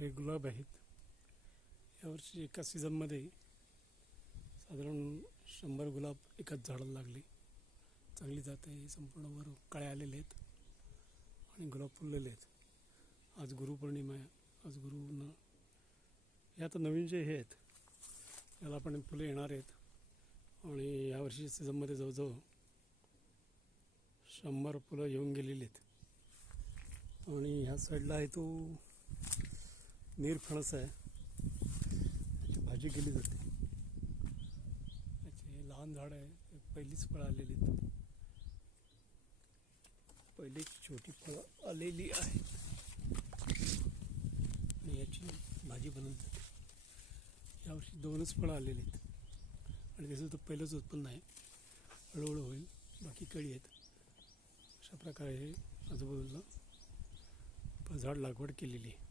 हे गुलाब आहेत. यावर्षी एका सीझनमध्ये साधारण 100 गुलाब एकाच झाडाला लागले. चांगली जात आहे. संपूर्ण वर कळे आलेले आहेत आणि गुलाब फुललेले आहेत. आज गुरुपौर्णिमा आहे. आज गुरुना हे आता नवीन जे हे आहेत याला पण फुले येणार आहेत आणि यावर्षी सीझनमध्ये जवळजवळ 100 फुलं येऊन गेलेली आहेत. आणि ह्या साईडला आहे तो नीरफणस आहे. त्याची भाजी केली जाते. त्याचे लहान झाड आहे. पहिलीच फळं आलेली आहेत. पहिली छोटी फळं आलेली आहेत आणि याची भाजी बनवली जाते. यावर्षी 2च फळं आलेली आहेत आणि त्याचं तर पहिलंच उत्पन्न आहे. हळूहळू होईल. बाकी कळी आहेत. अशा प्रकारे हे आजूबाजूला झाड लागवड केलेली आहे.